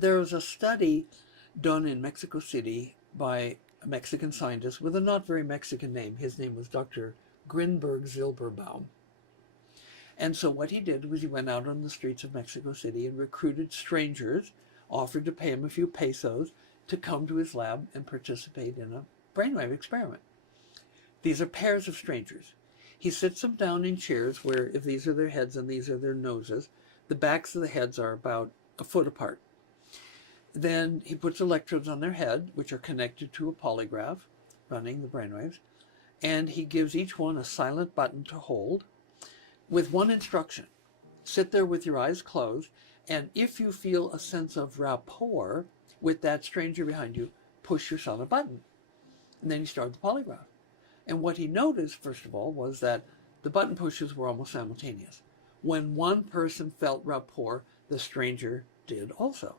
There was a study done in Mexico City by a Mexican scientist with a not very Mexican name. His name was Dr. Grinberg-Zylberbaum. And so what he did was he went out on the streets of Mexico City and recruited strangers, offered to pay him a few pesos to come to his lab and participate in a brainwave experiment. These are pairs of strangers. He sits them down in chairs where, if these are their heads and these are their noses, the backs of the heads are about a foot apart. Then he puts electrodes on their head, which are connected to a polygraph running the brainwaves, and he gives each one a silent button to hold with one instruction. Sit there with your eyes closed, and if you feel a sense of rapport with that stranger behind you, push your silent button. And then you start the polygraph. And what he noticed, first of all, was that the button pushes were almost simultaneous. When one person felt rapport, the stranger did also.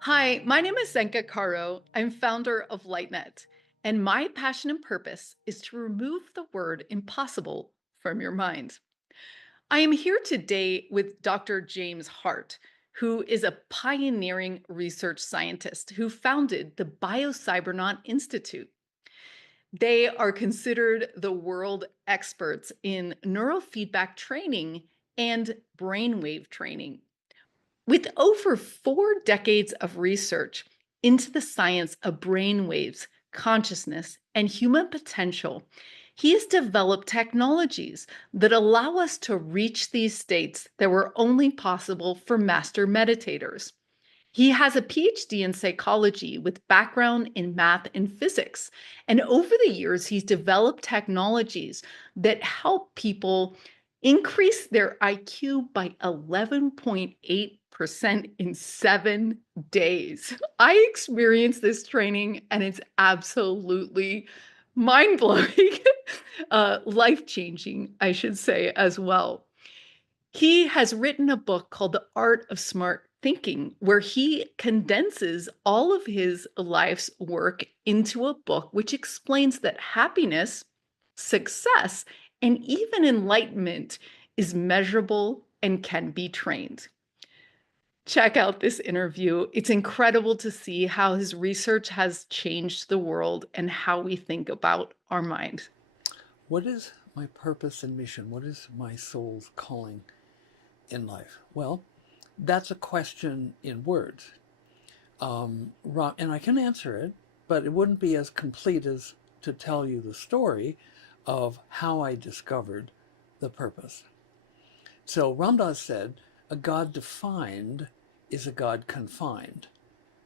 Hi, my name is Sankar Karo. I'm founder of Lightnet, and my passion and purpose is to remove the word impossible from your mind. I am here today with Dr. James Hardt, who is a pioneering research scientist who founded the BioCybernaut Institute. They are considered the world experts in neurofeedback training and brainwave training. With over 4 decades of research into the science of brainwaves, consciousness, and human potential, he has developed technologies that allow us to reach these states that were only possible for master meditators. He has a PhD in psychology with background in math and physics. And over the years, he's developed technologies that help people increase their IQ by 11.8% in 7 days. I experienced this training and it's absolutely mind-blowing, life-changing, I should say, as well. He has written a book called The Art of Smart Thinking, where he condenses all of his life's work into a book which explains that happiness, success, and even enlightenment is measurable and can be trained. Check out this interview. It's incredible to see how his research has changed the world and how we think about our mind. What is my purpose and mission? What is my soul's calling in life? Well, that's a question in words. And I can answer it, but it wouldn't be as complete as to tell you the story of how I discovered the purpose. So Ram Dass said, a God defined is a God confined.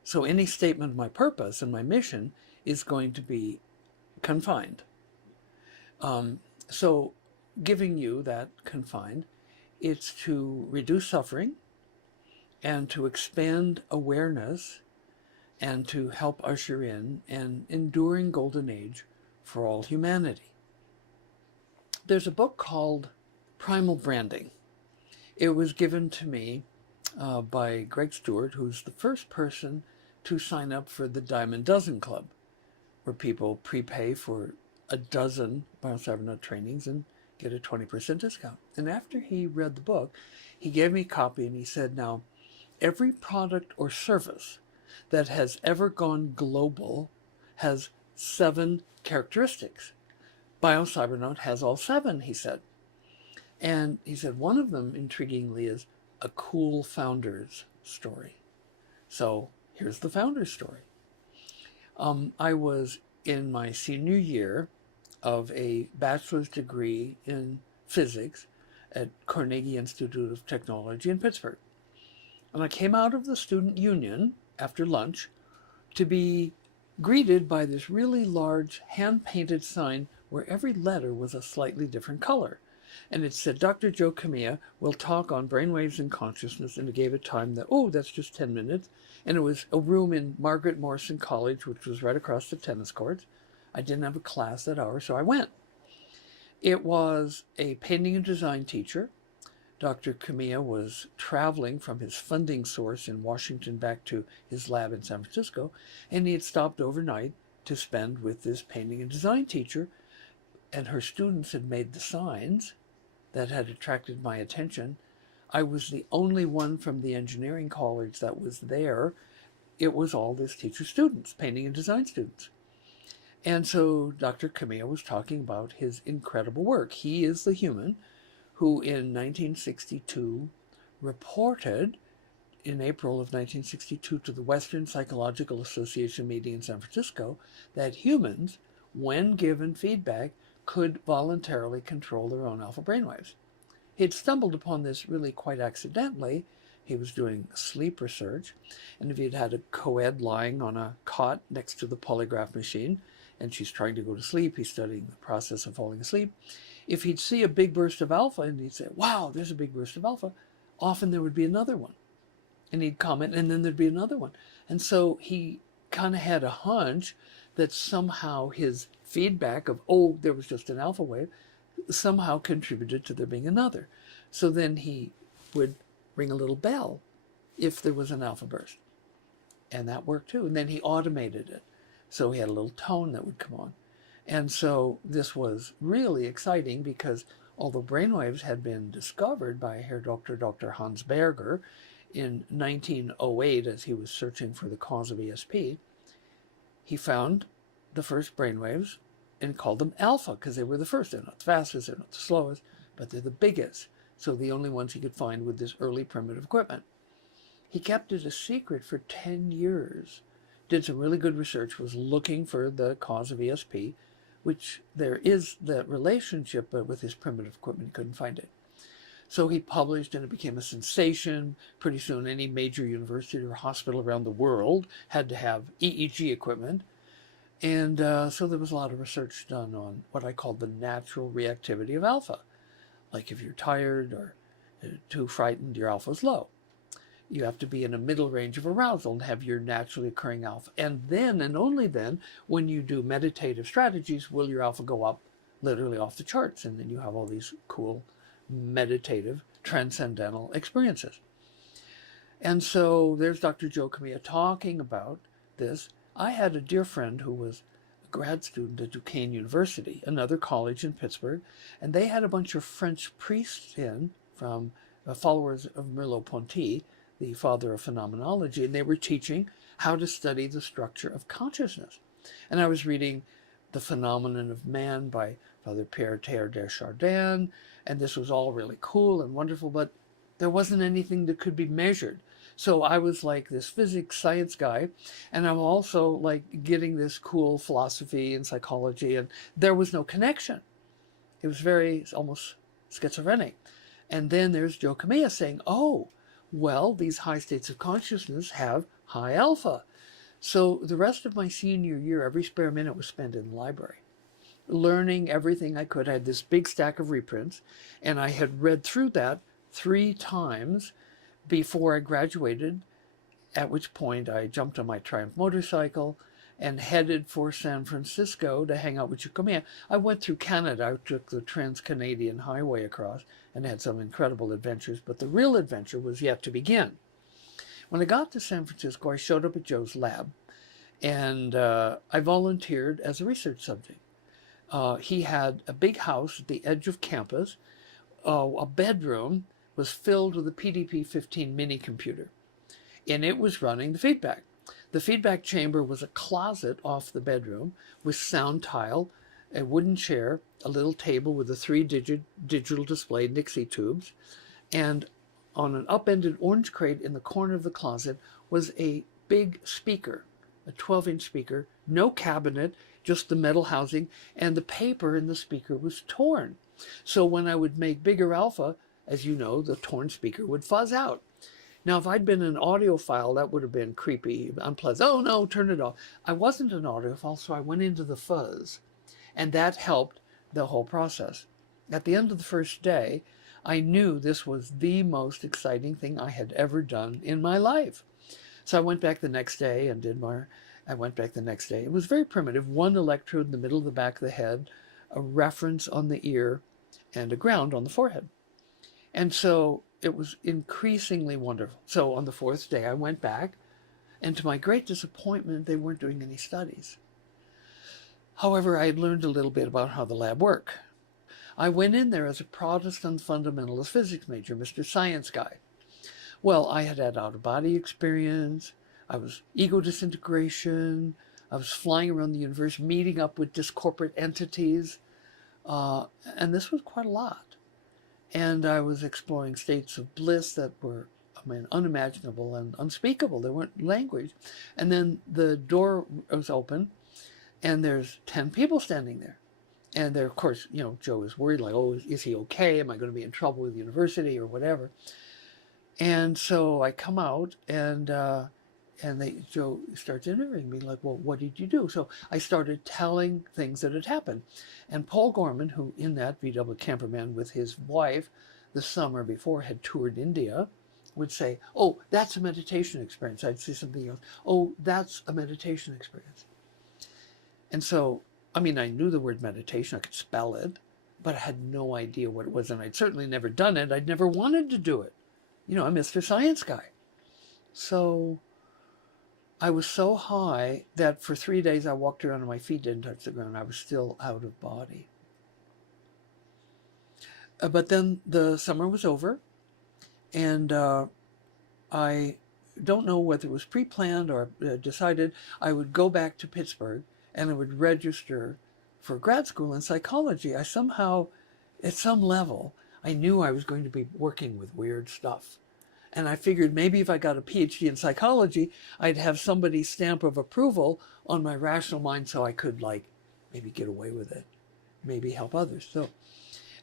So any statement of my purpose and my mission is going to be confined. So giving you that confined, it's to reduce suffering and to expand awareness and to help usher in an enduring golden age for all humanity. There's a book called Primal Branding. It was given to me by Greg Stewart, who's the first person to sign up for the Diamond Dozen Club, where people prepay for a dozen BioCybernaut trainings and get a 20% discount. And after he read the book, he gave me a copy and he said, now, every product or service that has ever gone global has 7 characteristics. BioCybernaut has all 7, he said. And he said one of them, intriguingly, is a cool founder's story. So here's the founder's story. I was in my senior year of a bachelor's degree in physics at Carnegie Institute of Technology in Pittsburgh. And I came out of the student union after lunch to be greeted by this really large hand-painted sign where every letter was a slightly different color. And it said, Dr. Joe Kamiya will talk on brainwaves and consciousness, and it gave a time that, that's just 10 minutes. And it was a room in Margaret Morrison College, which was right across the tennis courts. I didn't have a class that hour, so I went. It was a painting and design teacher. Dr. Kamiya was traveling from his funding source in Washington back to his lab in San Francisco, and he had stopped overnight to spend with this painting and design teacher, and her students had made the signs that had attracted my attention. I was the only one from the engineering college that was there. It was all this teacher's students, painting and design students. And so Dr. Kamiya was talking about his incredible work. He is the human who in 1962 reported in April of 1962 to the Western Psychological Association meeting in San Francisco that humans, when given feedback, could voluntarily control their own alpha brainwaves. He had stumbled upon this really quite accidentally. He was doing sleep research, and if he'd had a co-ed lying on a cot next to the polygraph machine, and she's trying to go to sleep, he's studying the process of falling asleep. If he'd see a big burst of alpha, and he'd say, wow, there's a big burst of alpha, often there would be another one. And he'd comment, and then there'd be another one. And so he kind of had a hunch that somehow his feedback of, oh, there was just an alpha wave, somehow contributed to there being another. So then he would ring a little bell if there was an alpha burst. And that worked too. And then he automated it. So he had a little tone that would come on. And so this was really exciting because although brainwaves had been discovered by Herr Dr. Hans Berger in 1908 as he was searching for the cause of ESP, he found the first brainwaves and called them alpha because they were the first. They're not the fastest, they're not the slowest, but they're the biggest. So the only ones he could find with this early primitive equipment. He kept it a secret for 10 years, did some really good research, was looking for the cause of ESP, which there is that relationship, but with his primitive equipment he couldn't find it. So he published and it became a sensation. Pretty soon any major university or hospital around the world had to have EEG equipment. And so there was a lot of research done on what I call the natural reactivity of alpha. Like if you're tired or too frightened, your alpha is low. You have to be in a middle range of arousal and have your naturally occurring alpha. And then, and only then, when you do meditative strategies, will your alpha go up literally off the charts. And then you have all these cool meditative, transcendental experiences. And so there's Dr. Joe Kamiya talking about this. I had a dear friend who was a grad student at Duquesne University, another college in Pittsburgh, and they had a bunch of French priests in from followers of Merleau-Ponty, the father of phenomenology, and they were teaching how to study the structure of consciousness. And I was reading The Phenomenon of Man by Father Pierre Teilhard de Chardin, and this was all really cool and wonderful, but there wasn't anything that could be measured. So I was like this physics science guy, and I'm also like getting this cool philosophy and psychology, and there was no connection. It was very almost schizophrenic. And then there's Joe Kamiya saying, oh, well, these high states of consciousness have high alpha. So the rest of my senior year, every spare minute was spent in the library, learning everything I could. I had this big stack of reprints, and I had read through that 3 times before I graduated, at which point I jumped on my Triumph motorcycle and headed for San Francisco to hang out with Joe Kamiya. I went through Canada. I took the Trans-Canadian Highway across and had some incredible adventures, but the real adventure was yet to begin. When I got to San Francisco, I showed up at Joe's lab, and I volunteered as a research subject. He had a big house at the edge of campus. A bedroom was filled with a PDP-15 mini computer, and it was running the feedback. The feedback chamber was a closet off the bedroom with sound tile, a wooden chair, a little table with a 3-digit digital display Nixie tubes, and on an upended orange crate in the corner of the closet was a big speaker, a 12-inch speaker, no cabinet, just the metal housing, and the paper in the speaker was torn. So when I would make bigger alpha, as you know, the torn speaker would fuzz out. Now, if I'd been an audiophile, that would have been creepy, unpleasant. Oh, no, turn it off. I wasn't an audiophile, so I went into the fuzz, and that helped the whole process. At the end of the first day, I knew this was the most exciting thing I had ever done in my life. So I went back the next day and I went back the next day. It was very primitive. 1 electrode in the middle of the back of the head, a reference on the ear, and a ground on the forehead. And so it was increasingly wonderful. So on the 4th day, I went back, and to my great disappointment, they weren't doing any studies. However, I had learned a little bit about how the lab worked. I went in there as a Protestant fundamentalist physics major, Mr. Science guy. Well, I had had out-of-body experience. I was ego disintegration. I was flying around the universe, meeting up with discorporate entities. And this was quite a lot. And I was exploring states of bliss that were, unimaginable and unspeakable. There weren't language. And then the door was open, and there's 10 people standing there. And they're, of course, Joe is worried, like, oh, is he okay? Am I going to be in trouble with the university or whatever? And so I come out, and Joe starts interviewing me, like, well, what did you do? So I started telling things that had happened. And Paul Gorman, who in that VW camperman with his wife the summer before had toured India, would say, oh, that's a meditation experience. I'd say something else. Oh, that's a meditation experience. And so, I knew the word meditation. I could spell it, but I had no idea what it was. And I'd certainly never done it. I'd never wanted to do it. I'm Mr. Science guy. So I was so high that for 3 days I walked around and my feet didn't touch the ground. I was still out of body. But then the summer was over, and I don't know whether it was pre-planned or decided I would go back to Pittsburgh and I would register for grad school in psychology. I somehow, at some level, I knew I was going to be working with weird stuff. And I figured maybe if I got a PhD in psychology, I'd have somebody's stamp of approval on my rational mind so I could, maybe get away with it, maybe help others. So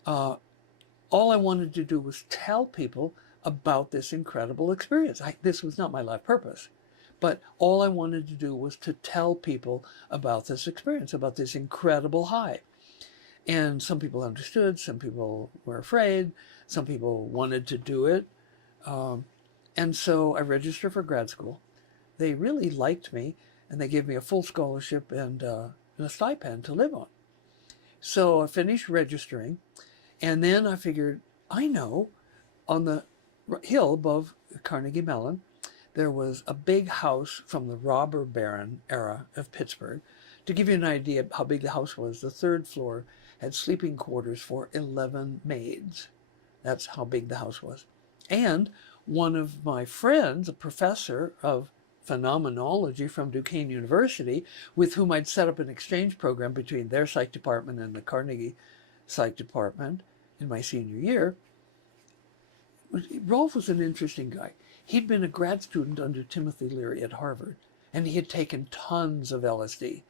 all I wanted to do was tell people about this incredible experience. This was not my life purpose, but all I wanted to do was to tell people about this experience, about this incredible high. And some people understood, some people were afraid, some people wanted to do it. And so I registered for grad school. They really liked me, and they gave me a full scholarship and a stipend to live on. So I finished registering, and then I figured, I know, on the hill above Carnegie Mellon, there was a big house from the robber baron era of Pittsburgh. To give you an idea of how big the house was, the third floor had sleeping quarters for 11 maids. That's how big the house was. And one of my friends, a professor of phenomenology from Duquesne University, with whom I'd set up an exchange program between their psych department and the Carnegie psych department in my senior year, Rolf was an interesting guy. He'd been a grad student under Timothy Leary at Harvard, and he had taken tons of LSD.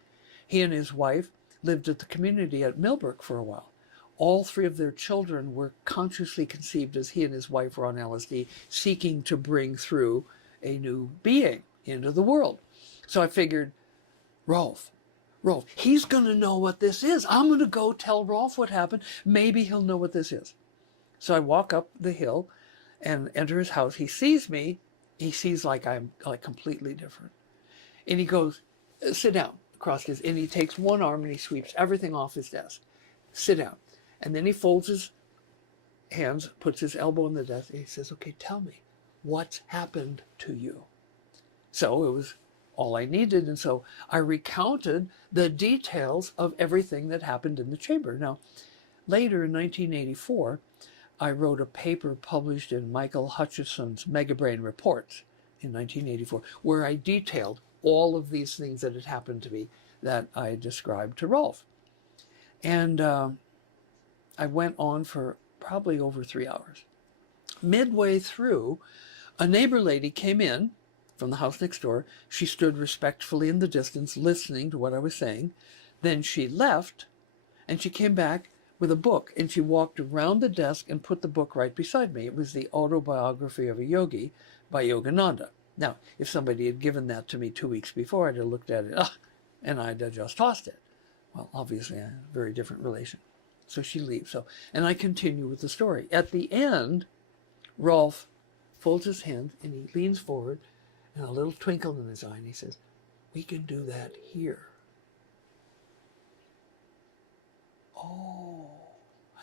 He and his wife lived at the community at Millbrook for a while. All three of their children were consciously conceived as he and his wife were on LSD, seeking to bring through a new being into the world. So I figured, Rolf, he's going to know what this is. I'm going to go tell Rolf what happened. Maybe he'll know what this is. So I walk up the hill and enter his house. He sees me. He sees I'm completely different. And he goes, sit down, and he takes one arm and he sweeps everything off his desk. Sit down. And then he folds his hands, puts his elbow on the desk, and he says, okay, tell me, what's happened to you? So it was all I needed, and so I recounted the details of everything that happened in the chamber. Now, later in 1984, I wrote a paper published in Michael Hutchison's Megabrain Reports in 1984, where I detailed all of these things that had happened to me that I described to Rolf. And I went on for probably over 3 hours. Midway through, a neighbor lady came in from the house next door. She stood respectfully in the distance, listening to what I was saying. Then she left, and she came back with a book, and she walked around the desk and put the book right beside me. It was The Autobiography of a Yogi by Yogananda. Now, if somebody had given that to me 2 weeks before, I'd have looked at it, and I'd have just tossed it. Well, obviously, I had a very different relation. So she leaves. And I continue with the story. At the end, Rolf folds his hands and he leans forward, and a little twinkle in his eye, and he says, we can do that here. Oh,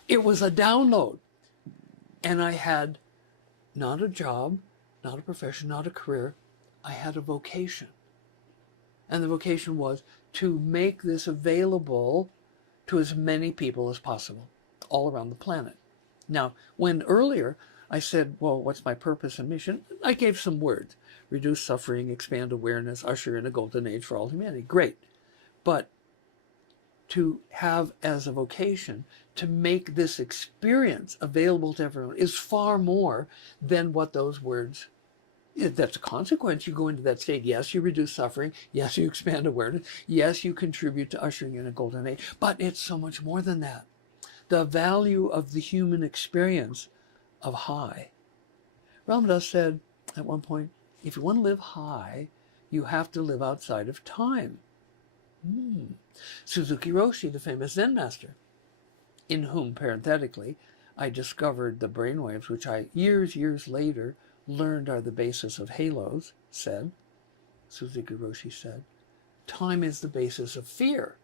it was a download. And I had not a job, not a profession, not a career. I had a vocation. And the vocation was to make this available to as many people as possible all around the planet. Now, when earlier I said, well, what's my purpose and mission? I gave some words: reduce suffering, expand awareness, usher in a golden age for all humanity. Great. But to have as a vocation to make this experience available to everyone is far more than what those words. That's a consequence. You go into that state. Yes, you reduce suffering. Yes, you expand awareness. Yes, you contribute to ushering in a golden age. But it's so much more than that. The value of the human experience of high. Ram Dass said at one point, if you want to live high, you have to live outside of time. Suzuki Roshi, the famous Zen master, in whom, parenthetically, I discovered the brainwaves, which I, years later, learned are the basis of halos, said, Suzuki Roshi said, time is the basis of fear.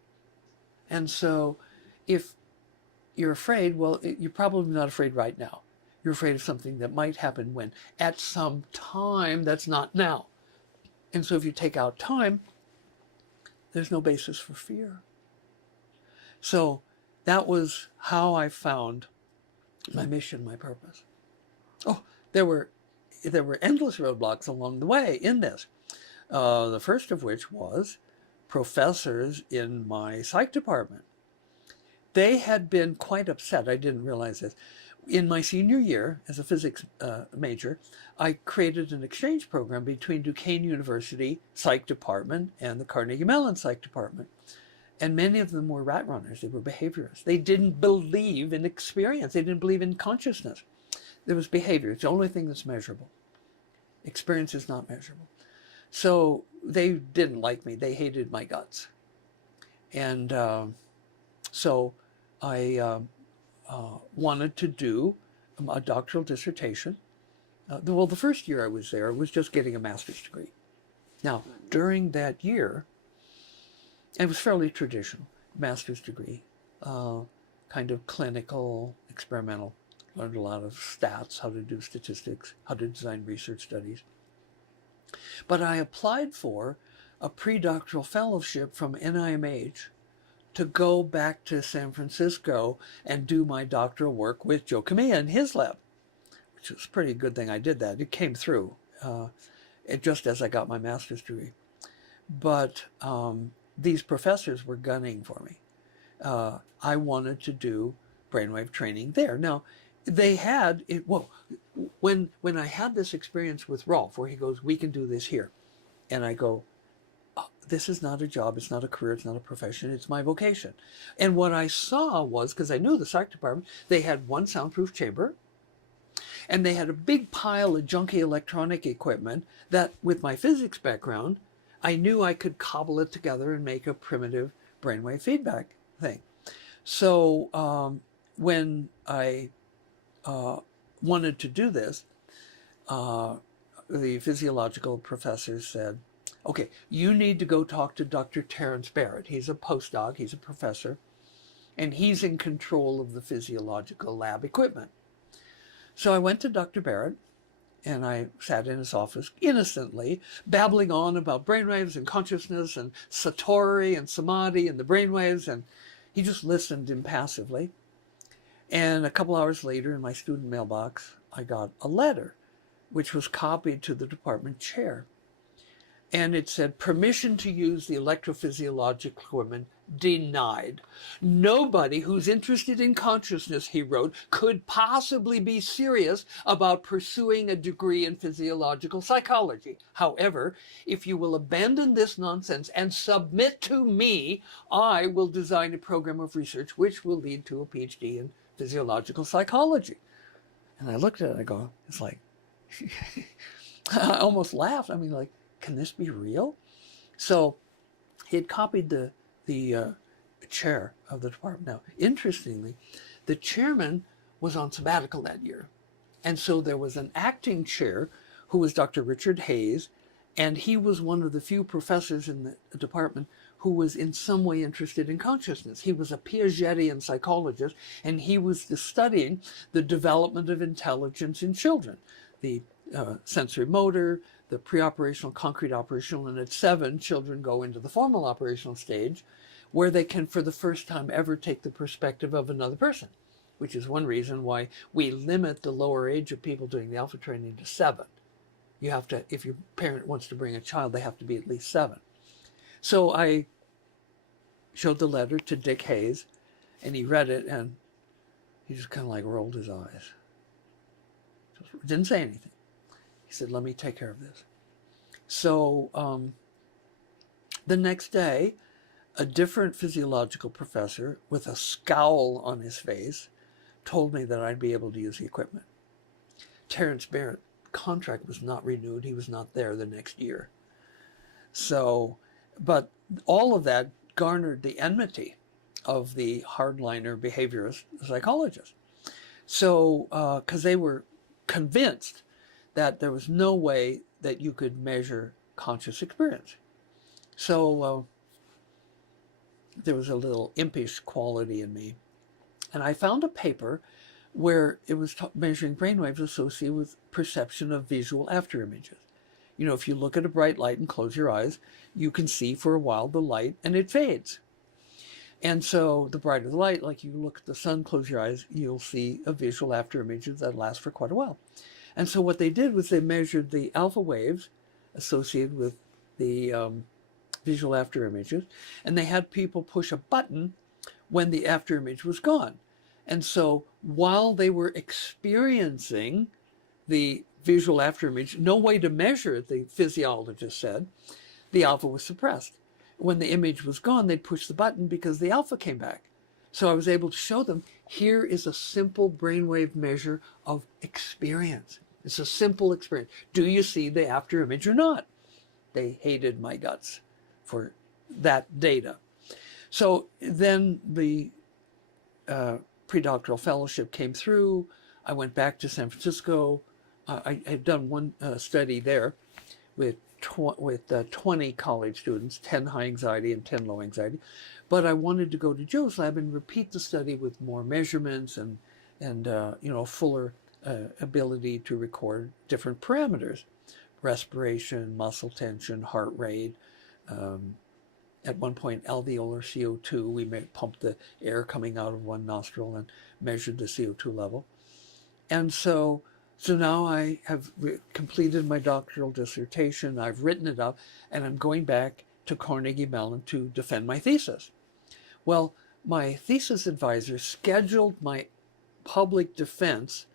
And so if you're afraid, well, you're probably not afraid right now. You're afraid of something that might happen when? At some time that's not now. And so if you take out time, there's no basis for fear. So that was how I found my mission, my purpose. Oh, there were endless roadblocks along the way in this. The first of which was professors in my psych department. They had been quite upset. I didn't realize this. In my senior year, as a physics major, I created an exchange program between Duquesne University Psych Department and the Carnegie Mellon Psych Department. And many of them were rat runners. They were behaviorists. They didn't believe in experience. They didn't believe in consciousness. There was behavior. It's the only thing that's measurable. Experience is not measurable. So they didn't like me. They hated my guts. And so I wanted to do a doctoral dissertation. Well, the first year I was there, I was just getting a master's degree. Now, during that year, it was fairly traditional, master's degree, kind of clinical, experimental. Learned a lot of stats, how to do statistics, how to design research studies. But I applied for a pre-doctoral fellowship from NIMH to go back to San Francisco and do my doctoral work with Joe Kamiya in his lab, which was a pretty good thing I did that. It came through just as I got my master's degree. But these professors were gunning for me. I wanted to do brainwave training there. Now, they had, when I had this experience with Rolf, where he goes, we can do this here. And I go, this is not a job, it's not a career, it's not a profession, it's my vocation. And what I saw was, because I knew the psych department, they had one soundproof chamber, and they had a big pile of junky electronic equipment that, with my physics background, I knew I could cobble it together and make a primitive brainwave feedback thing. So when I wanted to do this, the physiological professors said, okay, you need to go talk to Dr. Terrence Barrett. He's a postdoc, he's a professor, and he's in control of the physiological lab equipment. So I went to Dr. Barrett, and I sat in his office innocently, babbling on about brainwaves and consciousness and satori and samadhi and the brainwaves, and he just listened impassively. And a couple hours later, in my student mailbox, I got a letter, which was copied to the department chair. And it said, permission to use the electrophysiological equipment denied. Nobody who's interested in consciousness, he wrote, could possibly be serious about pursuing a degree in physiological psychology. However, if you will abandon this nonsense and submit to me, I will design a program of research which will lead to a PhD in physiological psychology. And I looked at it, I go, it's like, I almost laughed. I mean, like, can this be real? So he had copied the chair of the department. Now, interestingly, the chairman was on sabbatical that year. And so there was an acting chair who was Dr. Richard Hayes, and he was one of the few professors in the department who was in some way interested in consciousness. He was a Piagetian psychologist, and he was studying the development of intelligence in children, the sensory motor, the pre-operational, concrete operational, and at 7, children go into the formal operational stage, where they can, for the first time ever, take the perspective of another person, which is one reason why we limit the lower age of people doing the alpha training to 7. You have to, if your parent wants to bring a child, they have to be at least 7. So I showed the letter to Dick Hayes, and he read it, and he just kind of like rolled his eyes. Didn't say anything. He said, let me take care of this. So the next day, a different physiological professor with a scowl on his face told me that I'd be able to use the equipment. Terrence Barrett's contract was not renewed. He was not there the next year. So, but all of that garnered the enmity of the hardliner behaviorist psychologists. So, because they were convinced that there was no way that you could measure conscious experience. So there was a little impish quality in me. And I found a paper where it was measuring brainwaves associated with perception of visual afterimages. You know, if you look at a bright light and close your eyes, you can see for a while the light and it fades. And so the brighter the light, like you look at the sun, close your eyes, you'll see a visual afterimage that lasts for quite a while. And so what they did was they measured the alpha waves associated with the visual afterimages, and they had people push a button when the afterimage was gone. And so while they were experiencing the visual afterimage, no way to measure it, the physiologist said, the alpha was suppressed. When the image was gone, they'd push the button because the alpha came back. So I was able to show them, here is a simple brainwave measure of experience. It's a simple experience. Do you see the afterimage or not? They hated my guts for that data. So then the pre-doctoral fellowship came through. I went back to San Francisco. I had done one study there with 20 college students, 10 high anxiety and 10 low anxiety. But I wanted to go to Joe's lab and repeat the study with more measurements and fuller ability to record different parameters, respiration, muscle tension, heart rate. At one point, alveolar CO2, we pumped the air coming out of one nostril and measured the CO2 level. And so now I have completed my doctoral dissertation, I've written it up, and I'm going back to Carnegie Mellon to defend my thesis. Well, my thesis advisor scheduled my public defense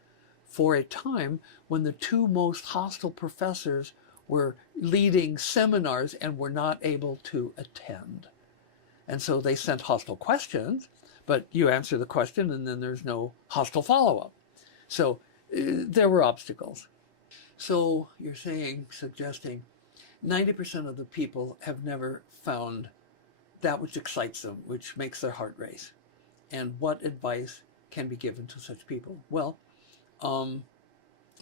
for a time when the 2 most hostile professors were leading seminars and were not able to attend. And so they sent hostile questions, but you answer the question and then there's no hostile follow-up. So there were obstacles. So you're suggesting 90% of the people have never found that which excites them, which makes their heart race. And what advice can be given to such people? Well,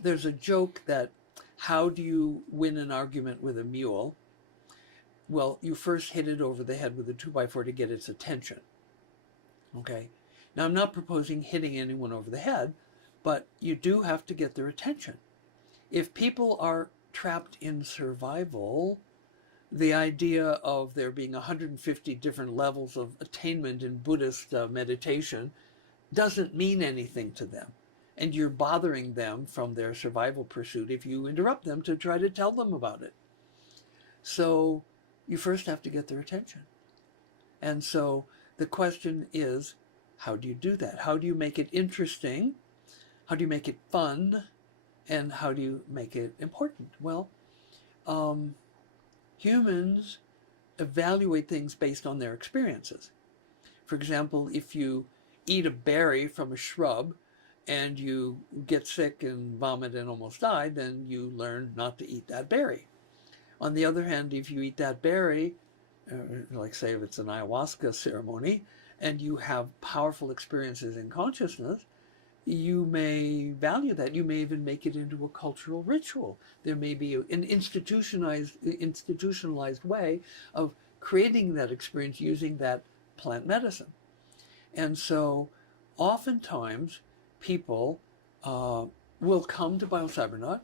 there's a joke that how do you win an argument with a mule? Well, you first hit it over the head with a 2x4 to get its attention. Okay. Now, I'm not proposing hitting anyone over the head, but you do have to get their attention. If people are trapped in survival, the idea of there being 150 different levels of attainment in Buddhist meditation doesn't mean anything to them. And you're bothering them from their survival pursuit if you interrupt them to try to tell them about it. So you first have to get their attention. And so the question is, how do you do that? How do you make it interesting? How do you make it fun? And how do you make it important? Well, humans evaluate things based on their experiences. For example, if you eat a berry from a shrub and you get sick and vomit and almost die, then you learn not to eat that berry. On the other hand, if you eat that berry, like say if it's an ayahuasca ceremony, and you have powerful experiences in consciousness, you may value that. You may even make it into a cultural ritual. There may be an institutionalized way of creating that experience using that plant medicine. And so oftentimes people will come to BioCybernaut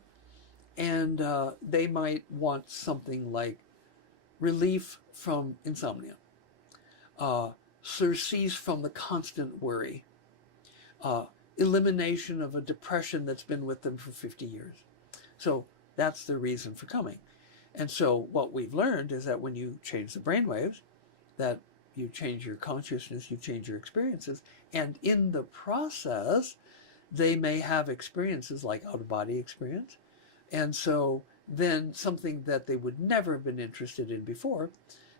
And they might want something like relief from insomnia, surcease from the constant worry, elimination of a depression that's been with them for 50 years. So that's the reason for coming. And so what we've learned is that when you change the brainwaves, that you change your consciousness, you change your experiences, and in the process, they may have experiences like out-of-body experience. And so then something that they would never have been interested in before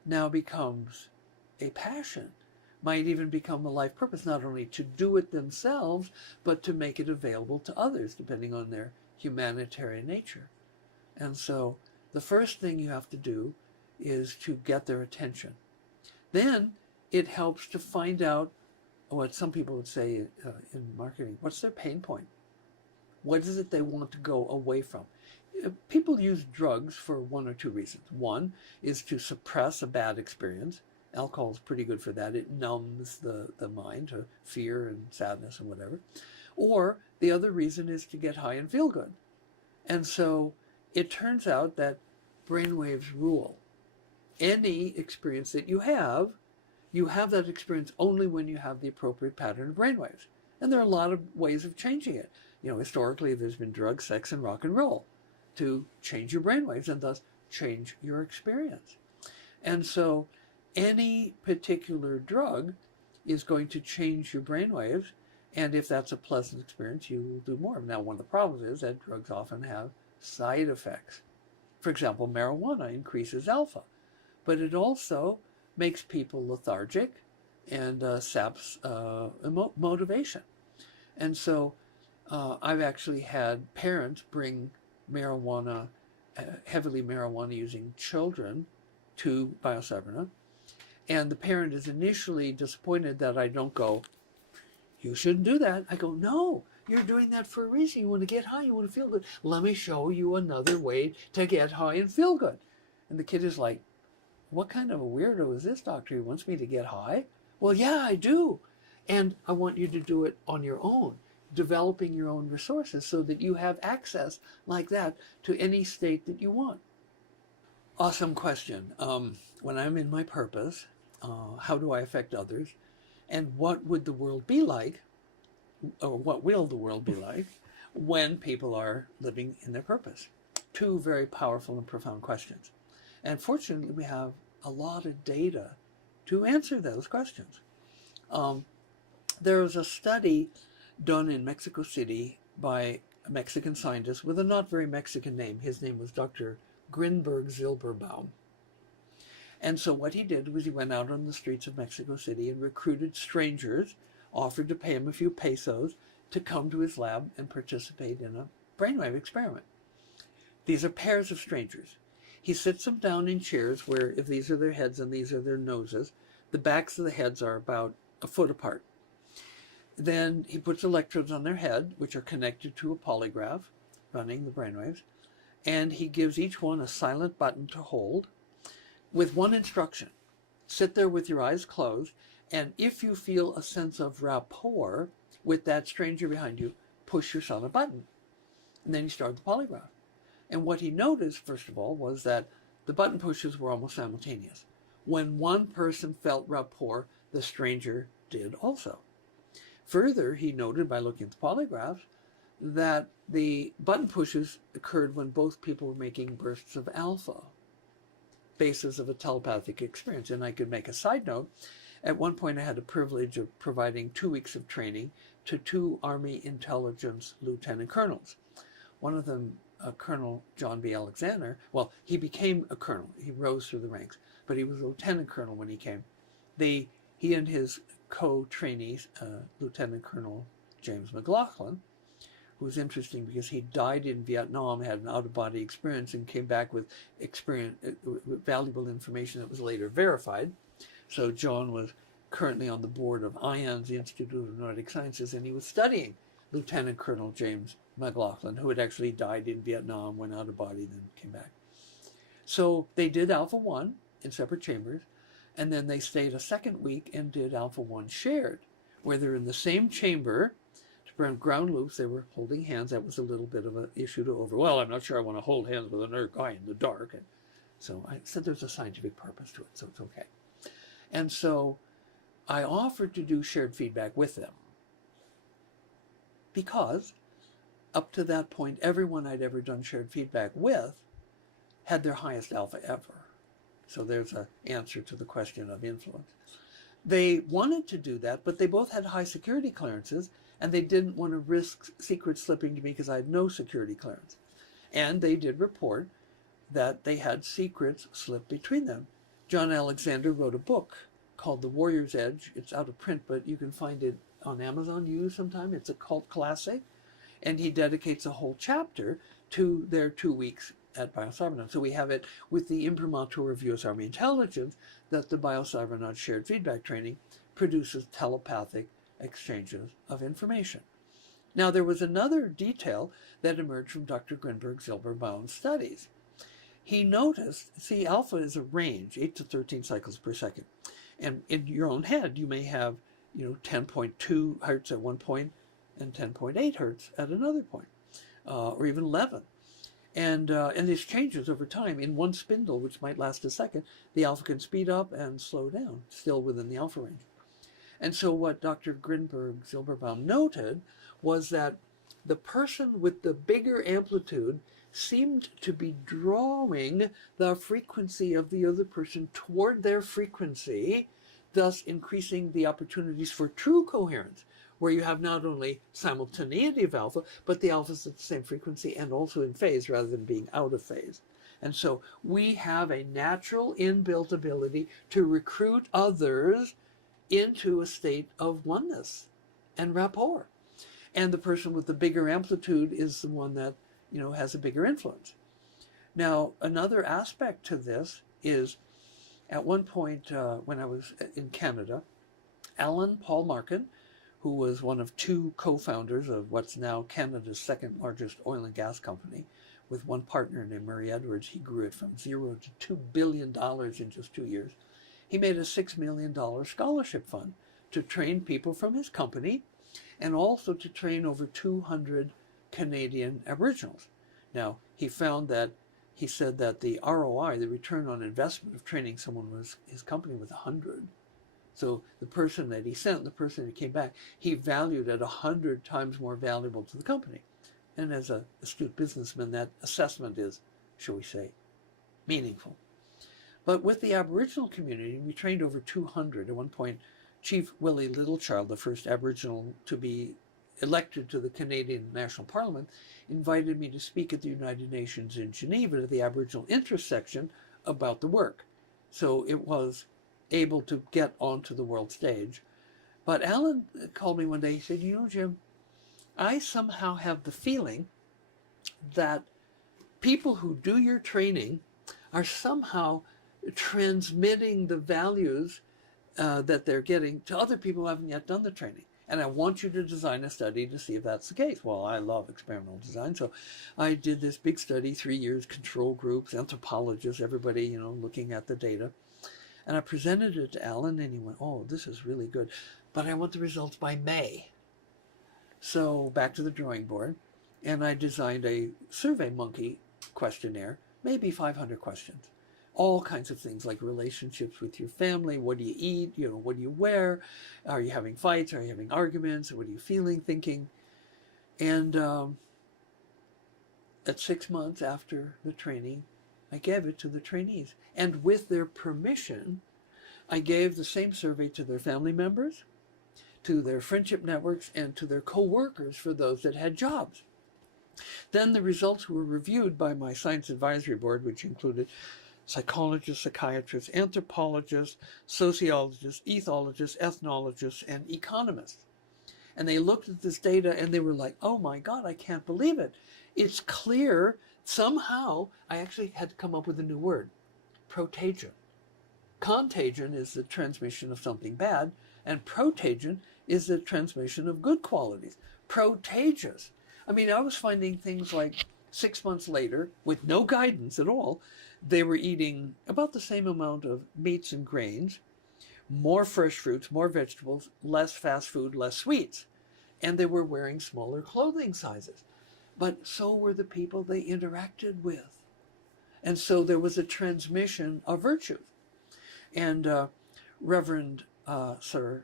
now becomes a passion, might even become a life purpose, not only to do it themselves, but to make it available to others, depending on their humanitarian nature. And so the first thing you have to do is to get their attention. Then it helps to find out what some people would say in marketing, what's their pain point? What is it they want to go away from? People use drugs for one or two reasons. One is to suppress a bad experience. Alcohol is pretty good for that. It numbs the mind to fear and sadness and whatever. Or the other reason is to get high and feel good. And so it turns out that brainwaves rule. Any experience that you have that experience only when you have the appropriate pattern of brainwaves. And there are a lot of ways of changing it. You know, historically, there's been drugs, sex, and rock and roll to change your brainwaves and thus change your experience. And so any particular drug is going to change your brainwaves, and if that's a pleasant experience, you will do more. Now, one of the problems is that drugs often have side effects. For example, marijuana increases alpha, but it also makes people lethargic and saps motivation. And so I've actually had parents bring marijuana, heavily marijuana using children to BioCybernaut. And the parent is initially disappointed that I don't go, you shouldn't do that. I go, no, you're doing that for a reason. You want to get high, you want to feel good. Let me show you another way to get high and feel good. And the kid is like, what kind of a weirdo is this doctor? He wants me to get high? Well, yeah, I do. And I want you to do it on your own, developing your own resources so that you have access like that to any state that you want. Awesome question. When I'm in my purpose, how do I affect others? And what would the world be like, or what will the world be like, when people are living in their purpose? Two very powerful and profound questions. And fortunately, we have a lot of data to answer those questions. There was a study done in Mexico City by a Mexican scientist with a not very Mexican name. His name was Dr. Grinberg-Zylberbaum. And so what he did was he went out on the streets of Mexico City and recruited strangers, offered to pay him a few pesos to come to his lab and participate in a brainwave experiment. These are pairs of strangers. He sits them down in chairs where, if these are their heads and these are their noses, the backs of the heads are about a foot apart. Then he puts electrodes on their head, which are connected to a polygraph running the brainwaves, and he gives each one a silent button to hold with one instruction. Sit there with your eyes closed, and if you feel a sense of rapport with that stranger behind you, push your silent button. And then he started the polygraph. And what he noticed, first of all, was that the button pushes were almost simultaneous. When one person felt rapport, the stranger did also. Further, he noted by looking at the polygraphs that the button pushes occurred when both people were making bursts of alpha, basis of a telepathic experience. And I could make a side note. At one point, I had the privilege of providing 2 weeks of training to 2 Army intelligence lieutenant colonels. One of them, Colonel John B. Alexander, well, he became a colonel. He rose through the ranks, but he was a lieutenant colonel when he came. He and his co-trainees, Lieutenant Colonel James McLaughlin, who was interesting because he died in Vietnam, had an out-of-body experience, and came back with valuable information that was later verified. So John was currently on the board of IONS, the Institute of Nordic Sciences, and he was studying Lieutenant Colonel James McLaughlin, who had actually died in Vietnam, went out of body, then came back. So they did Alpha 1 in separate chambers, and then they stayed a second week and did Alpha 1 shared, where they're in the same chamber to ground loops, they were holding hands. That was a little bit of an issue to over. Well, I'm not sure I want to hold hands with another guy in the dark. And so I said there's a scientific purpose to it, so it's okay. And so I offered to do shared feedback with them because up to that point, everyone I'd ever done shared feedback with had their highest alpha ever. So there's an answer to the question of influence. They wanted to do that, but they both had high security clearances, and they didn't want to risk secrets slipping to me because I had no security clearance. And they did report that they had secrets slip between them. John Alexander wrote a book called The Warrior's Edge. It's out of print, but you can find it on Amazon used sometime. It's a cult classic. And he dedicates a whole chapter to their 2 weeks at BioCybernaut. So we have it with the imprimatur of U.S. Army Intelligence that the BioCybernaut shared feedback training produces telepathic exchanges of information. Now, there was another detail that emerged from Dr. Grinberg-Zylberbaum's studies. He noticed, see, alpha is a range, 8 to 13 cycles per second. And in your own head, you may have, 10.2 hertz at one point and 10.8 hertz at another point, or even 11. And this changes over time. In one spindle, which might last a second, the alpha can speed up and slow down, still within the alpha range. And so what Dr. Grinberg-Zylberbaum noted was that the person with the bigger amplitude seemed to be drawing the frequency of the other person toward their frequency, thus increasing the opportunities for true coherence, where you have not only simultaneity of alpha, but the alphas at the same frequency and also in phase rather than being out of phase. And so we have a natural inbuilt ability to recruit others into a state of oneness and rapport. And the person with the bigger amplitude is the one that, has a bigger influence. Now, another aspect to this is at one point when I was in Canada, Alan Paul Markin, who was one of two co-founders of what's now Canada's second largest oil and gas company, with one partner named Murray Edwards. He grew it from $0 to $2 billion in just 2 years. He made a $6 million scholarship fund to train people from his company and also to train over 200 Canadian Aboriginals. Now, he said that the ROI, the return on investment of training someone was, his company was 100. So the person that he sent, the person that came back, he valued at 100 times more valuable to the company. And as an astute businessman, that assessment is, shall we say, meaningful. But with the Aboriginal community, we trained over 200. At one point, Chief Willie Littlechild, the first Aboriginal to be elected to the Canadian National Parliament, invited me to speak at the United Nations in Geneva to the Aboriginal intersection about the work. So it was able to get onto the world stage. But Alan called me one day, he said, Jim, I somehow have the feeling that people who do your training are somehow transmitting the values that they're getting to other people who haven't yet done the training. And I want you to design a study to see if that's the case. Well, I love experimental design. So I did this big study, 3 years, control groups, anthropologists, everybody, looking at the data. And I presented it to Alan, and he went, oh, this is really good. But I want the results by May. So back to the drawing board. And I designed a Survey Monkey questionnaire, maybe 500 questions. All kinds of things like relationships with your family, what do you eat, what do you wear, are you having fights, are you having arguments, what are you feeling, thinking. And at 6 months after the training, I gave it to the trainees. And with their permission, I gave the same survey to their family members, to their friendship networks, and to their co-workers for those that had jobs. Then the results were reviewed by my science advisory board, which included psychologists, psychiatrists, anthropologists, sociologists, ethologists, ethnologists, and economists. And they looked at this data and they were like, oh my God, I can't believe it. It's clear. Somehow, I actually had to come up with a new word, protagion. Contagion is the transmission of something bad, and protagion is the transmission of good qualities. Protagious. I mean, I was finding things like 6 months later, with no guidance at all, they were eating about the same amount of meats and grains, more fresh fruits, more vegetables, less fast food, less sweets. and they were wearing smaller clothing sizes. But so were the people they interacted with. And so there was a transmission of virtues. And Reverend Sir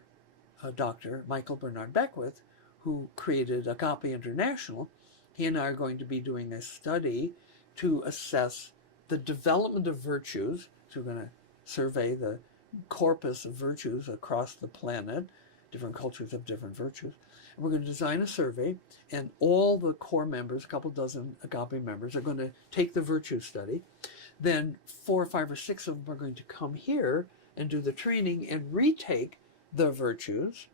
Dr. Michael Bernard Beckwith, who created Agape International, he and I are going to be doing a study to assess the development of virtues. So we're going to survey the corpus of virtues across the planet. Different cultures have different virtues. And we're going to design a survey, and all the core members, a couple dozen Agape members, are going to take the virtue study. Then 4 or 5 or 6 of them are going to come here and do the training and retake the virtues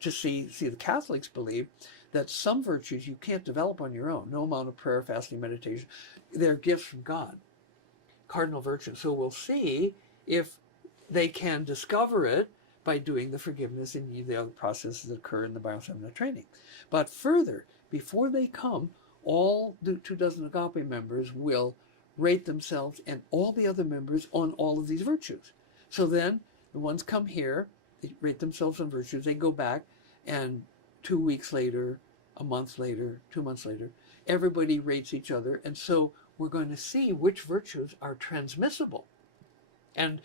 to see the Catholics believe that some virtues you can't develop on your own. No amount of prayer, fasting, meditation. They're gifts from God, cardinal virtues. So we'll see if they can discover it by doing the forgiveness and the other processes that occur in the BioCybernaut training. But further, before they come, all the 24 Agape members will rate themselves and all the other members on all of these virtues. So then the ones come here, they rate themselves on virtues, they go back, and 2 weeks later, a month later, 2 months later, everybody rates each other. And so we're going to see which virtues are transmissible. And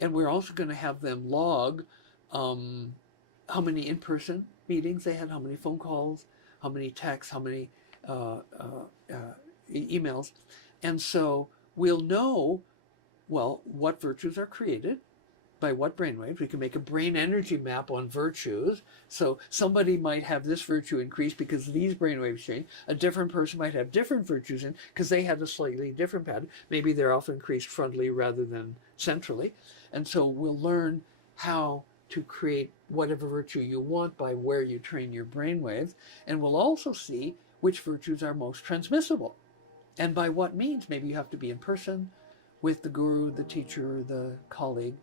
we're also going to have them log how many in-person meetings they had, how many phone calls, how many texts, how many emails. And so we'll know, well, what virtues are created by what brainwaves. We can make a brain energy map on virtues. So somebody might have this virtue increase because these brainwaves change. A different person might have different virtues in because they had a slightly different pattern. Maybe they're often increased frontally rather than centrally. And so we'll learn how to create whatever virtue you want by where you train your brainwaves. And we'll also see which virtues are most transmissible. And by what means. Maybe you have to be in person with the guru, the teacher, the colleague,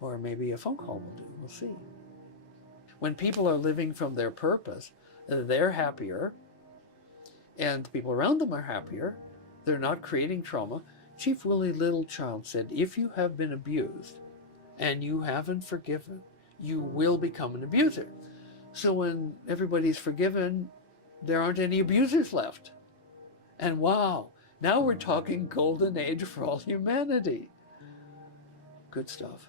or maybe a phone call will do. We'll see. When people are living from their purpose, they're happier, and the people around them are happier. They're not creating trauma. Chief Willie Littlechild said, if you have been abused and you haven't forgiven, you will become an abuser. So when everybody's forgiven, there aren't any abusers left. And wow, now we're talking golden age for all humanity. Good stuff.